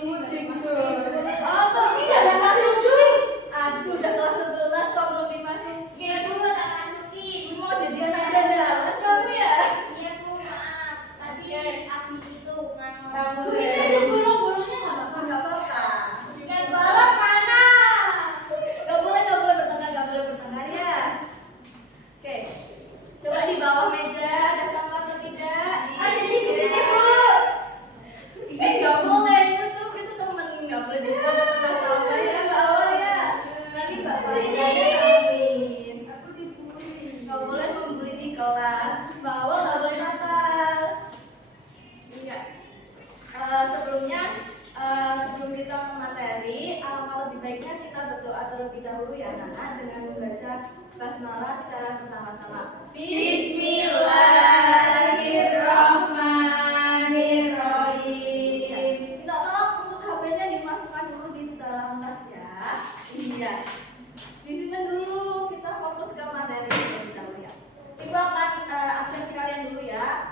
Kucing cuy. Oh, kalau ini udah masuk cuy. Aduh, udah kelas 11 kok belum dimasukin. Iya Bu, tak masukin. Mau jadi anak dandalan kamu ya? Iya Bu, maaf. Tadi habis itu Kamu ngomong. ya. Ada bolong-bolongnya nggak apa-apa. Nggak apa-apa. Yang bolong mana? Nggak boleh bertengkar ya. Oke. Coba di bawah meja ada sampah atau tidak? Ada di sini Bu. Ini nggak boleh, itu temen nggak boleh dibuat tengah sampah ya bawah ya. Nanti Mbak Farida nangis. Aku dibully. Nggak boleh membuli di kelas. Bawah nggak boleh nakal. Enggak. Sebelum kita ke materi, alangkah lebih baiknya kita berdoa terlebih dahulu ya anak-anak dengan membaca basmalah secara bersama-sama. Bismillahirrahmanirrahim. Minta tolong untuk HP-nya dimasukkan dulu di dalam tas ya. Iya. Di sini dulu kita fokus ke materi terlebih dahulu ya. Ibu akan absen sekalian dulu ya.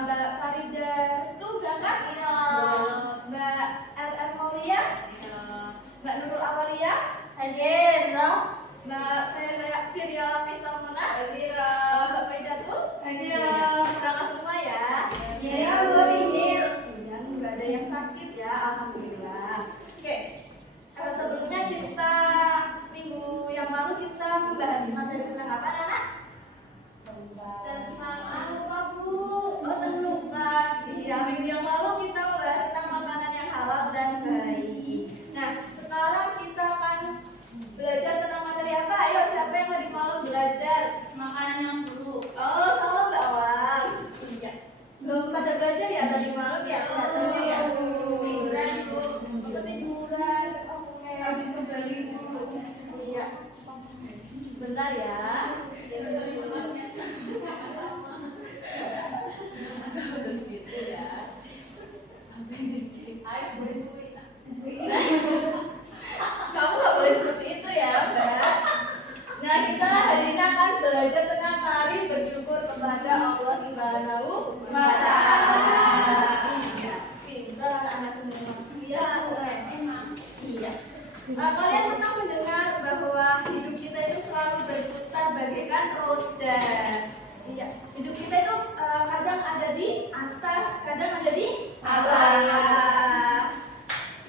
Mbak Farida Restu berangkat? Iya. Mbak RR Maulia? Mbak Nurul Awalia? Hadir. Mbak Firya Salmona? Hadir. Mbak Faidatul? Hadir. Berangkat semua ya? Iya, Bu. Hadir. Iya, nggak ada yang sakit ya, alhamdulillah. Oke, sebelumnya kita minggu yang lalu kita membahas materi tentang apa, anak? Tentang lupa Bu. Oh, terlupa. Iya, minggu yang lalu kita membahas tentang makanan yang halal dan baik. Nah, sekarang kita akan belajar tentang materi apa? Ayo, siapa yang tadi malam belajar? Makanan yang buruk. Oh, salah Mbak Wal. Iya. Belum pada belajar ya tadi malam ya? Kelihatannya ya. Tiduran Bu. Ketiduran. Oke. Habis kembali Bu. Iya. Bentar ya. Kamu nggak boleh seperti itu ya, Mbak. Nah, kita hari ini akan belajar tentang mari bersyukur kepada Allah Subhanahu wa Ta'ala. Iya, pintar anak-anak semua. Iya, Bu. Emang. Iya. Kalian pernah mendengar bahwa hidup kita itu selalu berputar bagaikan roda. Iya, hidup kita itu kadang ada di atas, kadang ada di bawah.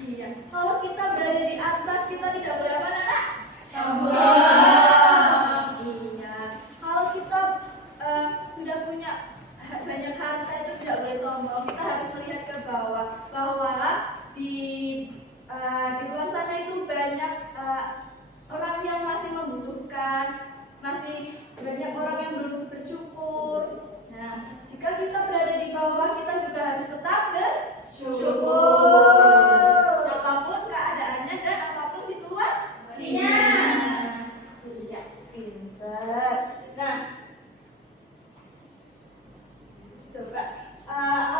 Iya. Kalau kita berada di atas, kita tidak boleh apa, Nana? Sombong. Iya. Kalau kita sudah punya banyak harta itu tidak boleh sombong. Kita harus melihat ke bawah bahwa di luar sana itu banyak orang yang masih membutuhkan, masih banyak orang yang belum bersyukur. Nah, jika kita berada di bawah, kita juga harus tetap bersyukur. Apapun keadaannya dan apapun situasinya. Iya, pinter. Nah, coba,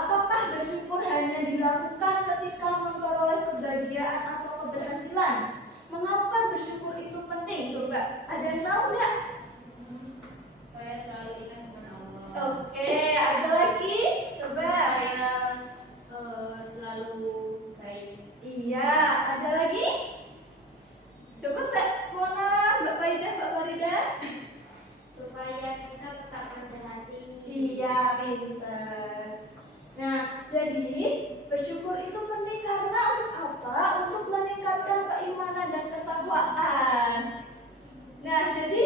apakah bersyukur hanya dilakukan ketika memperoleh kebahagiaan atau keberhasilan? Mengapa bersyukur itu penting? Coba, ada yang tahu nggak? Saya selalu ingat dengan Allah. Oke, ada lagi? Coba. Saya selalu baik. Iya, ada lagi? Coba Mbak Mona, Mbak Faida, Mbak Farida. Supaya kita tetap rendah hati. Iya, pintar. Nah, jadi bersyukur itu penting karena untuk apa? Untuk meningkatkan keimanan dan ketakwaan. Nah, jadi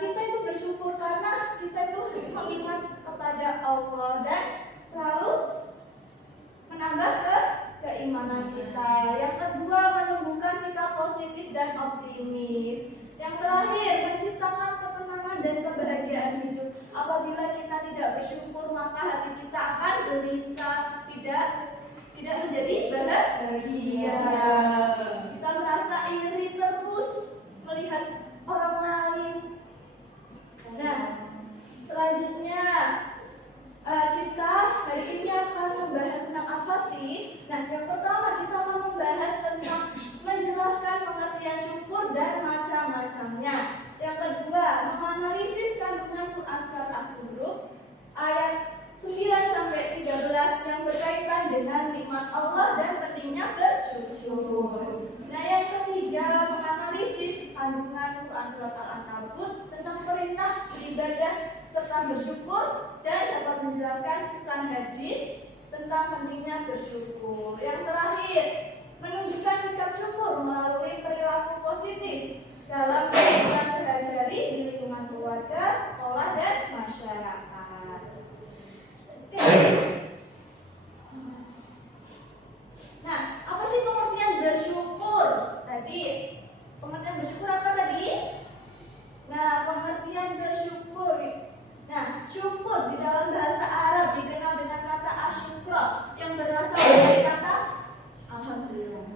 kita itu bersyukur karena kita itu mengingat kepada Allah dan selalu menambah keimanan kita. Yang kedua, menumbuhkan sikap positif dan optimis. Yang terakhir, menciptakan ketenangan dan kebahagiaan hidup. Apabila kita tidak bersyukur, maka hati kita akan gelisah, tidak menjadi bahagia. Kita merasa iri terus melihat orang lain. Nah, selanjutnya kita hari ini akan membahas tentang apa sih? Nah, yang pertama kita akan membahas tentang menjelaskan pengertian syukur dan macam-macamnya. Yang kedua, menganalisis kandungan Quran surat Az-Zukhruf ayat 9 sampai 13 yang berkaitan dengan nikmat Allah dan pentingnya surat Al-Ankabut tentang perintah beribadah serta bersyukur, dan dapat menjelaskan pesan hadis tentang pentingnya bersyukur. Yang terakhir, menunjukkan sikap syukur melalui perilaku positif dalam kehidupan sehari-hari di lingkungan keluarga, sekolah, dan masyarakat. Nah, apa sih pengertian bersyukur? Tadi, pengertian bersyukur apa tadi? Nah, pengertian bersyukur. Nah, syukur di dalam bahasa Arab dikenal dengan kata asyukra yang berasal dari kata alhamdulillah.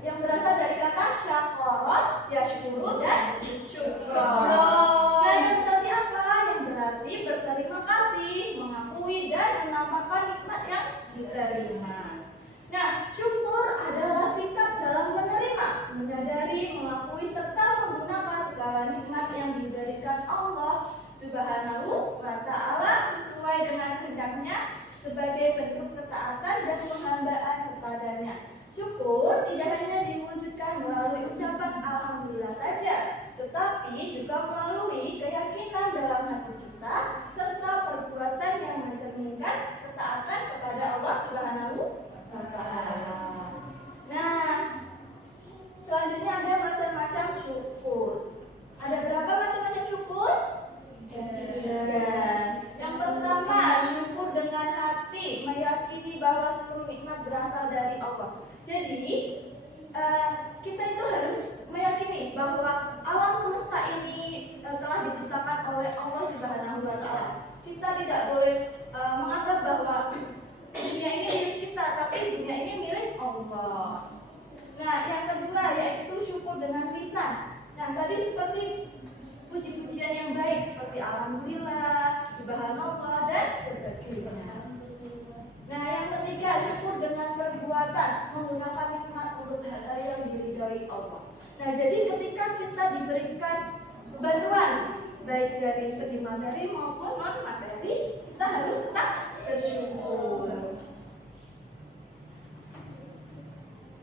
Yang berasal dari kata syakara, yashkuru, dan syukra. Nah, yang berarti apa? Yang berarti berterima kasih, mengakui, dan menampakkan nikmat yang diterima. Nah, syukur adalah sikap dalam menerima, menyadari, mengakui, serta menggunakan segala nikmat yang diberikan Allah Subhanahu wa Ta'ala sesuai dengan kehendaknya sebagai bentuk ketaatan dan penghambaan kepadanya. Syukur tidak hanya diwujudkan melalui ucapan alhamdulillah saja, tetapi juga melalui keyakinan dalam hati kita serta perbuatan yang mencerminkan ketaatan kepada Allah Subhanahu wa Ta'ala. Nah, selanjutnya ada macam-macam syukur. Ada berapa macam-macam syukur? Yang pertama, syukur dengan hati, meyakini bahwa seluruh nikmat berasal dari Allah. Jadi, kita itu harus meyakini bahwa alam semesta ini telah diciptakan oleh Allah Subhanahu wa Ta'ala. Kita tidak boleh menganggap bahwa dunia ini milik kita, tapi dunia ini milik Allah. Nah, yang kedua yaitu syukur dengan lisan. Nah, tadi seperti puji-pujian yang baik seperti alhamdulillah, subhanallah, dan sebagainya. Nah, yang ketiga, syukur dengan perbuatan, menggunakan nikmat untuk hal yang diridhai Allah. Nah, jadi ketika kita diberikan bantuan baik dari segi materi maupun non materi, kita harus tetap bersyukur.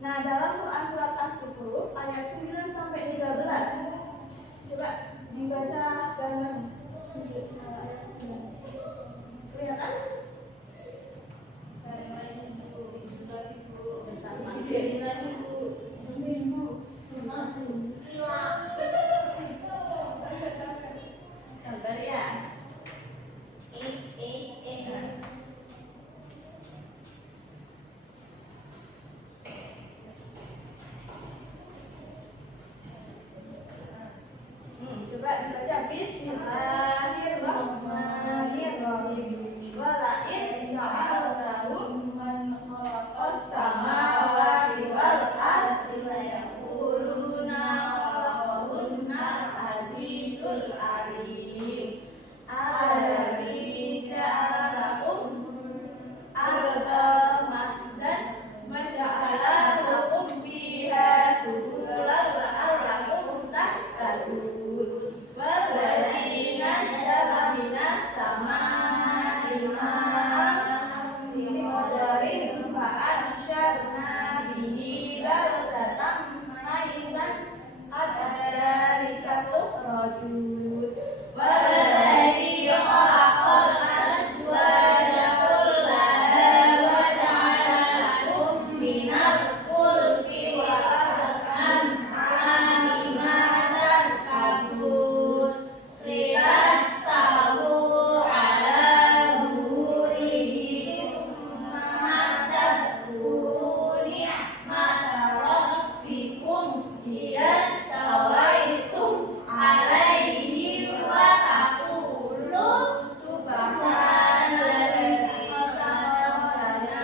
Nah, dalam Quran surat As-Zukhruf ayat 9 sampai 13, coba dibaca bareng ayat 9. Kelihatan? Sabar ya. Coba dibaca Bismillahirrahmanirrahim. Walain sa'altahum man khalaqas samawati wal ardi la yaquluna khalaqahunna azizul alim. Alladzi ja'ala lakum arda mahdan wa ja'ala lakum fiha subulan la'allakum tahtadun. Walladzi nazzala minas samaa'i ma'an biqadarin fa'asyarna bihi baldatan maytan kadzalika tukhrajun. Walladzi khalaqal azwaja kullaha wa ja'ala lakum minal fulki wal an'ami ma tarkabun litastawu ala zuhurihi thumma tadhkuru ni'mata rabbikum idza stawaitum alaihi wa taqulu subhanalladzi khalaqana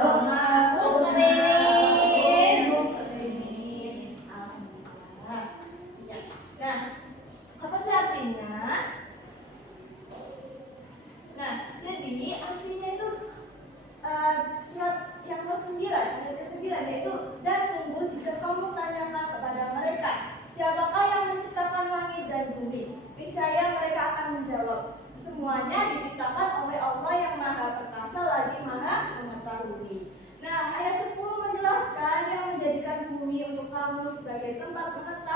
wa ma kunna muqrinin. Nah, apa sih artinya? Nah, jadi artinya itu surat yang ke-9, ayat ke-9 yaitu, dan sungguh jika kamu tanyakan kepada mereka, siapakah yang menciptakan langit dan bumi? Niscaya mereka akan menjawab, semuanya diciptakan oleh Allah yang Maha Perkasa lagi Maha Mengetahui. Nah, ayat 10 menjelaskan yang menjadikan bumi untuk kamu sebagai tempat menetap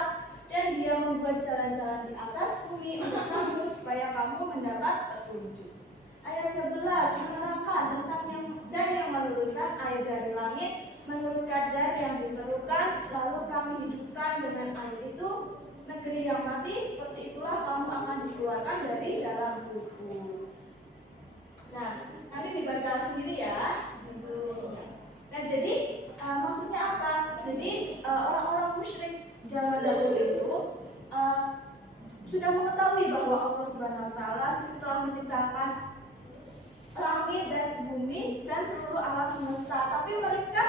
membuat jalan-jalan di atas bumi untuk kamu supaya kamu mendapat petunjuk. Ayat 11 menerangkan tentang yang menurunkan air dari langit menurut kadar yang diperlukan, lalu kami hidupkan dengan air itu negeri yang mati, seperti itulah kamu akan dikeluarkan dari dalam kubur. Nah, nanti dibaca sendiri ya. Nah, jadi maksudnya apa? Jadi orang-orang musyrik zaman dahulu itu sudah mengetahui bahwa Allah Subhanahu Wa Taala telah menciptakan langit dan bumi dan seluruh alam semesta, tapi mereka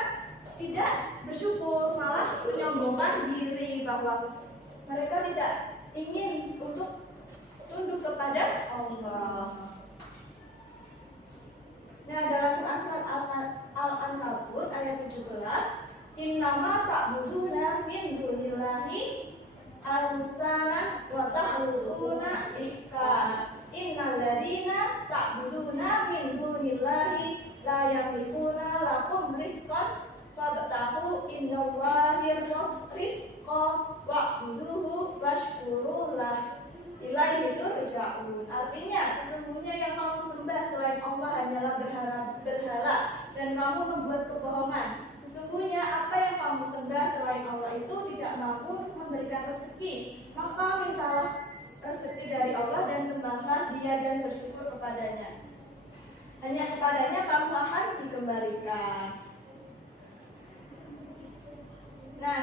tidak bersyukur, malah menyombongkan diri bahwa mereka tidak ingin untuk tunduk kepada Allah. Nah, dalam Quran surat Al-Ankabut ayat 17, innama ta'buduna min dunillahi al-musanan wa ta'buduna ifka innal ladina ta'buduna min dunillahi la yamlikuna lakum rizqan fabtahu innallahi rizqa wa'buduhu washkurulah ilaihi turja'un. Artinya, sesungguhnya yang kamu sembah selain Allah hanyalah berhala dan kamu membuat kebohongan. Sesungguhnya apa yang kamu sembah selain Allah itu tidak mampu memberikan rezeki. Maka mintalah rezeki dari Allah dan sembahlah Dia dan bersyukur kepadanya. Hanya kepadanya kamu akan dikembalikan. Nah,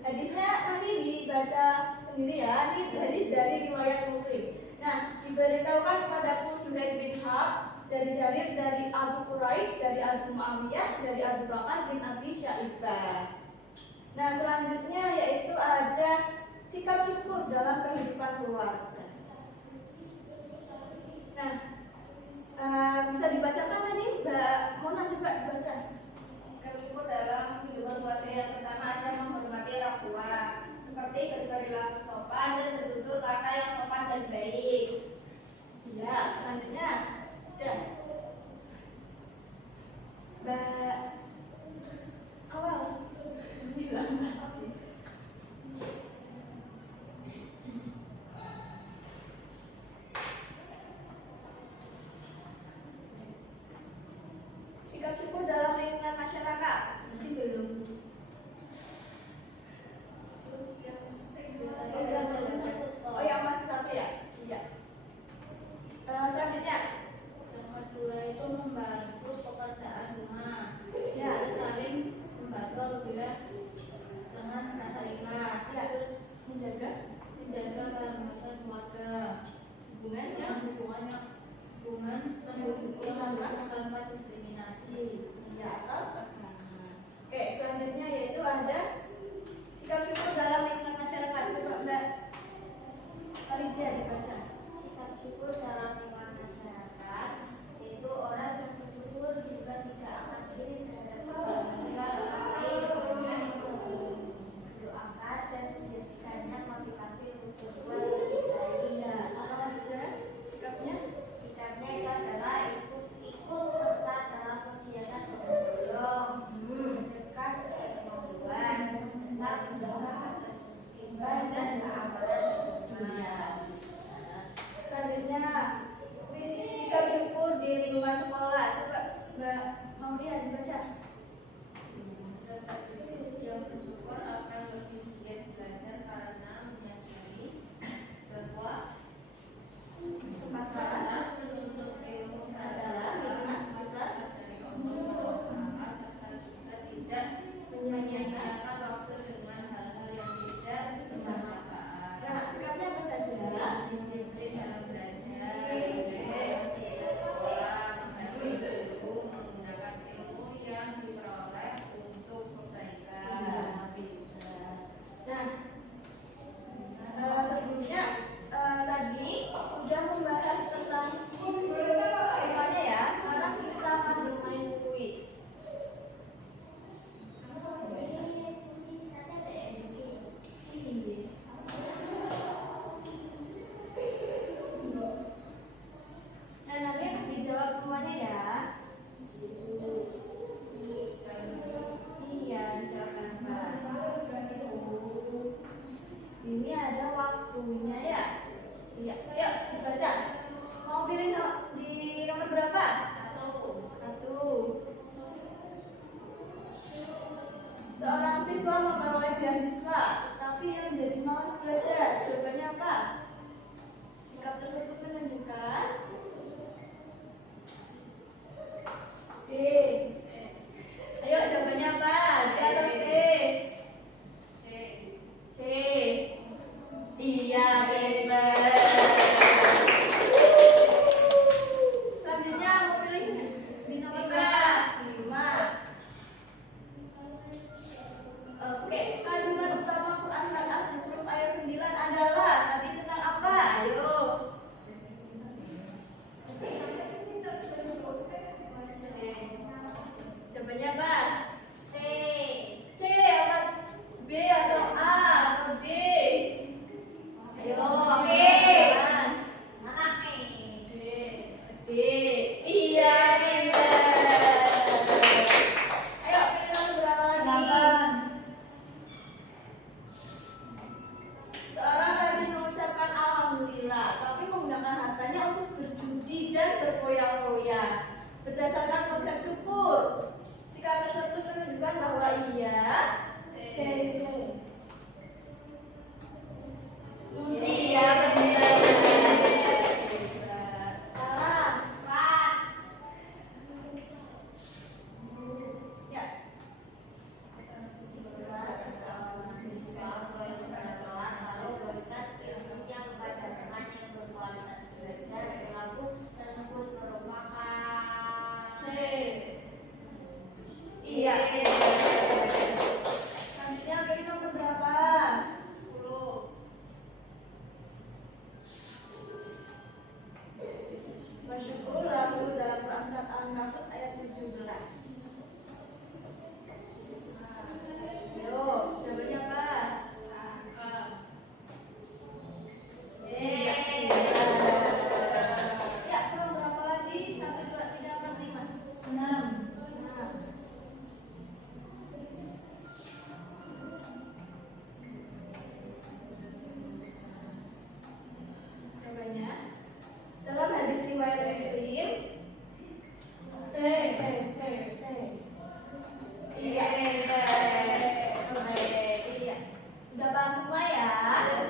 hadisnya nanti dibaca sendiri ya. Ini hadis dari riwayat Muslim. Nah, diberitahukan kepadaku Suhaib bin Harb dari Jarir, dari Abu Quraib, dari Abu Muawiyah, dari Abu Bakar bin Abi Syaibah. Nah, selanjutnya yaitu ada sikap syukur dalam kehidupan keluarga. Nah, bisa dibacakan tadi Mbak Mona, coba dibaca. Sikap syukur dalam kehidupan keluarga yang pertama ada menghormati orang tua, seperti ketika berlaku sopan dan bertutur kata yang sopan dan baik. Ya, selanjutnya ada Mbak Awal. Sikap syukur dalam lingkungan masyarakat. Nanti belum. Oh, yang masih satu ya? Iya. Selanjutnya, Yang kedua itu membantu pekerjaan rumah. Ya. Terus saling membantu apabila dengan rasa ikhlas. Ya. Terus menjaga keharmonisan keluarga. hubungannya. Hubungan mendukung tanpa diskriminasi. Ya, atau agama. Oke, selanjutnya yaitu ada sikap syukur dalam lingkungan masyarakat. Coba Mbak Farida dibaca. Sikap syukur dalam lingkungan masyarakat itu orang yang bersyukur juga tidak akan iri terhadap keberhasilan orang lain dengan itu mendoakan dan menjadikannya motivasi untuk berbuat lebih baik. Iya, apa aja sikapnya? Sikapnya itu adalah ikut serta dalam kegiatan gotong royong, sedekah sesuai kemampuan, tetap menjaga ketertiban dan keamanan dunia. Selanjutnya sikap syukur di lingkungan sekolah. Coba Mbak Maulia dibaca. Seperti itu yang bersyukur akan lebih giat belajar karena menyadari bahwa Kesempatan menuntut ilmu adalah nikmat besar dari Allah Taala serta juga tidak menyia-nyiakan waktu dengan hal-hal yang tidak bermanfaat. Nah, sikapnya apa saja? Disiplin dalam belajar, dedikasi ke sekolah, membantu guru, menggunakan ilmu yang diperoleh untuk kebaikan. Nah, sebelumnya tadi sudah membahas tentang berdasarkan konsep syukur. Jika tersebut menunjukkan bahwa iya, C. Iya, benar. Salah. Ya. Seseorang di sekolah mulai pada kelas lalu memberikan ilmunya kepada teman yang berkualitas belajar, perilaku tersebut merupakan C. Iya. Selanjutnya pilih nomor berapa? 10. Bersyukurlah dalam Quran surat Al-Ankabut ayat 17. Ayo, jawabannya apa? Iya. Ya, kurang berapa lagi? 1, 2, 3, 4, 5. 6. Jawabannya dalam hadis riwayat Muslim. C. Iya. Iya. Udah paham semua ya?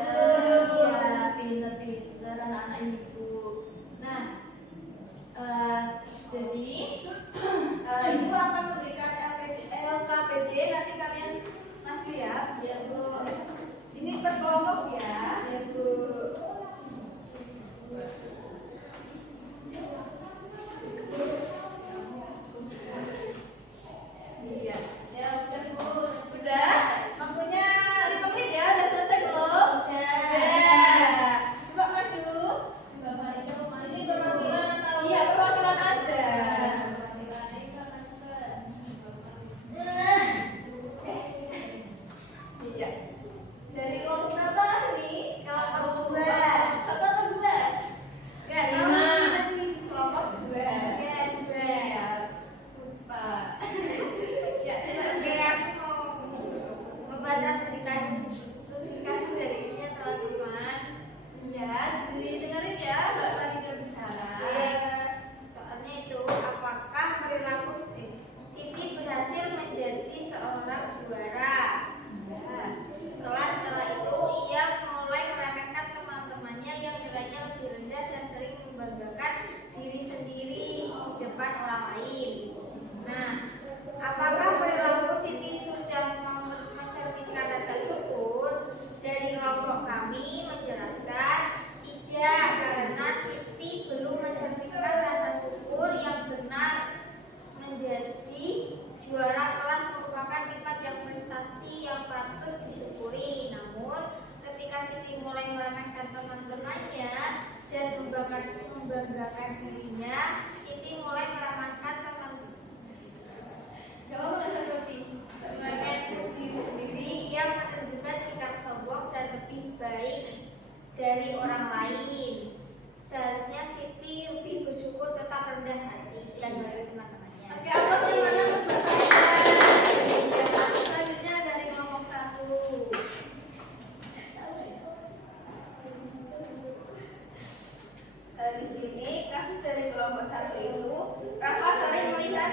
Iya, pinter-pinter anak-anak ibu. Nah, jadi ibu akan memberikan LKPD, nanti kalian maju ya. Iya, Bu. Ini per kelompok ya. Iya, Bu. Iya. Ya, udah, Bu. Sudah? Waktunya 5 menit ya, udah selesai belum? Udah. Coba maju. Bapak itu maju. Ini perwakilan atau Iya, perwakilan aja. Perwakilan aja, Pak. Iya. Dari kelompok berapa nih? kelompok 2? 1 atau 2? Enggak tahu. 5. Kelompok 2. Ya, 2. Iya. Lupa. Ya, coba. Oke, aku mau membaca cerita darinya teman-teman. Iya, didengerin ya, Mbak Farida bicara. Soalnya itu, apakah perilaku Siti berhasil menjadi seorang juara? Iya. Setelah itu ia mulai meremehkan teman-temannya yang nilainya lebih rendah dan sering membanggakan diri sendiri di depan orang lain. Nah, apakah perilaku Siti sudah mencerminkan rasa syukur? Dari kelompok kami menjelaskan tidak, karena Siti belum mencerminkan rasa syukur yang benar. Menjadi juara kelas merupakan nikmat yang prestasi yang patut disyukuri. Namun, ketika Siti mulai meremehkan teman-temannya dan membanggakan dirinya, Siti mulai meremehkan Jawab dengan roti. sendiri. Ia menunjukkan sikap sombong dan lebih baik dari orang lain. Seharusnya Siti lebih bersyukur, tetap rendah hati dan dari teman-temannya. Oke, aplaus yang mana untuk Mbak Farida? Selanjutnya dari kelompok 1. Di sini kasus dari kelompok 1 itu, Rafa sering melihat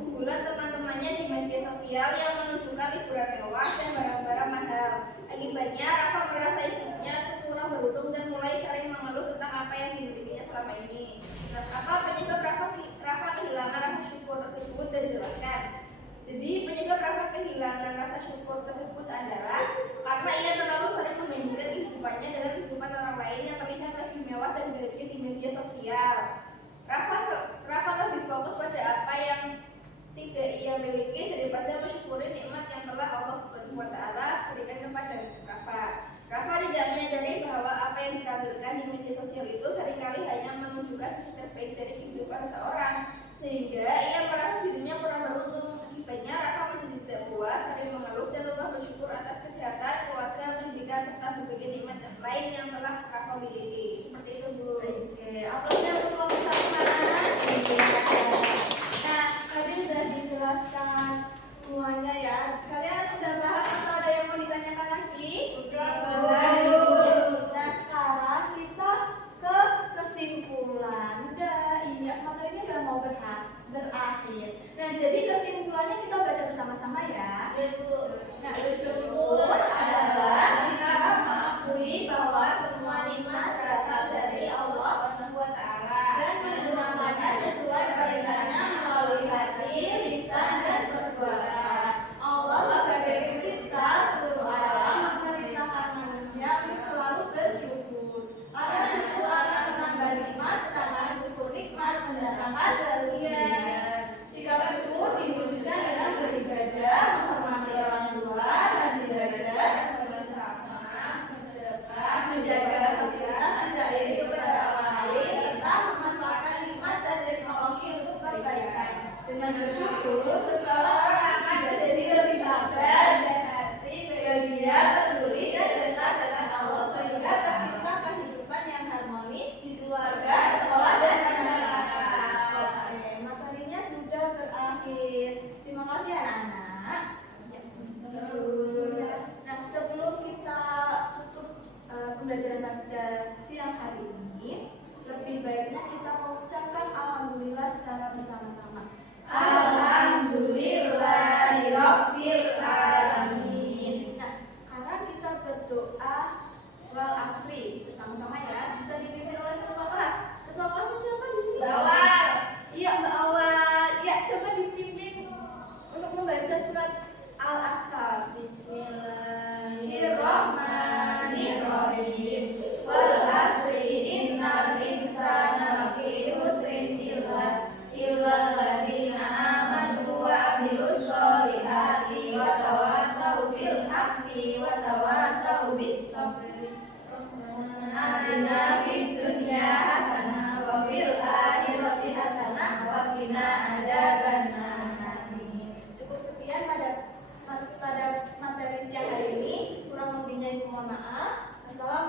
unggulan teman-temannya di media sosial yang menunjukkan liburan mewah dan barang-barang mahal. Akibatnya Rafa merasa hidupnya kurang beruntung dan mulai sering mengeluh tentang apa yang dimilikinya selama ini. Nah, apa penyebab Rafa kehilangan rasa syukur tersebut? Dan jelaskan. Jadi penyebab Rafa kehilangan rasa syukur tersebut adalah karena ia terlalu sering membandingkan kehidupannya dengan kehidupan orang lain yang terlihat lebih mewah dan berharga di media sosial. Rafa lebih fokus pada apa yang tidak ia miliki daripada mensyukuri nikmat yang telah Allah Subhanahu wa Ta'ala berikan kepada Rafa. Rafa tidak menyadari bahwa apa yang ditampilkan di media sosial itu seringkali hanya menunjukkan sisi terbaik dari kehidupan seseorang, sehingga ia merasa dirinya kurang beruntung. Akibatnya Rafa menjadi tidak puas, sering mengeluh dan lupa bersyukur atas kesehatan, keluarga, pendidikan, serta berbagai nikmat lain yang telah Rafa miliki. Seperti itu, Bu. Oke, aplausnya untuk kelompok 1. Nah, tadi sudah dijelaskan semuanya ya. Kalian udah paham atau ada yang mau ditanyakan lagi? Udah, Nah, sekarang kita ke kesimpulan. Udah, iya materinya udah mau berhabis. berakhir. Nah, jadi kesimpulannya kita baca bersama-sama ya. Nah, bersyukur adalah Jika mengakui bahwa semua nikmat berasal dari Allah Subhanahu wa taala dan menggunakannya sesuai perintahnya melalui hati, lisan, dan perbuatan. Allah sebagai pencipta seluruh alam memerintahkan manusia untuk selalu bersyukur. Karena syukur akan menambah nikmat, sedangkan syukur nikmat mendatangkan kerugian. Sikap syukur diwujudkan dengan beribadah, menghormati orang tua, rajin belajar, menjaga fasilitas tidak iri kepada orang lain, serta memanfaatkan nikmat dan teknologi untuk kebaikan. Dengan bersyukur, seseorang akan menjadi lebih sabar dan hati, bahagia, peduli, dan dekat dengan Allah, sehingga tercipta kehidupan yang harmonis di keluarga, sekolah, dan masyarakat. Oke, materinya sudah berakhir. Terima kasih anak-anak. Nah, sebelum kita tutup pembelajaran pada siang hari ini, lebih baiknya kita mengucapkan alhamdulillah secara bersama-sama. Alhamdulillahirabbil alamin. Nah, sekarang kita berdoa wal asri bersama-sama ya. Bisa dipimpin oleh ketua kelas. Ketua kelasnya siapa di sini? Awal. Iya, Mbak Awal. Ya, coba dipimpin untuk membaca surat Al-Asr. Bismillahirrahmanirrahim. Wal asri innal insana lafi khusrin illal ladzina amanu wa amilus solihati wa tawasau bil haqqi wa tawasau bis sabri. Atina fid dunya hasanah wa fil akhirati hasanah wa qina adzabannar. Cukup sekian pada materi siang hari ini. Kurang lebihnya mohon maaf. Assalamualaikum.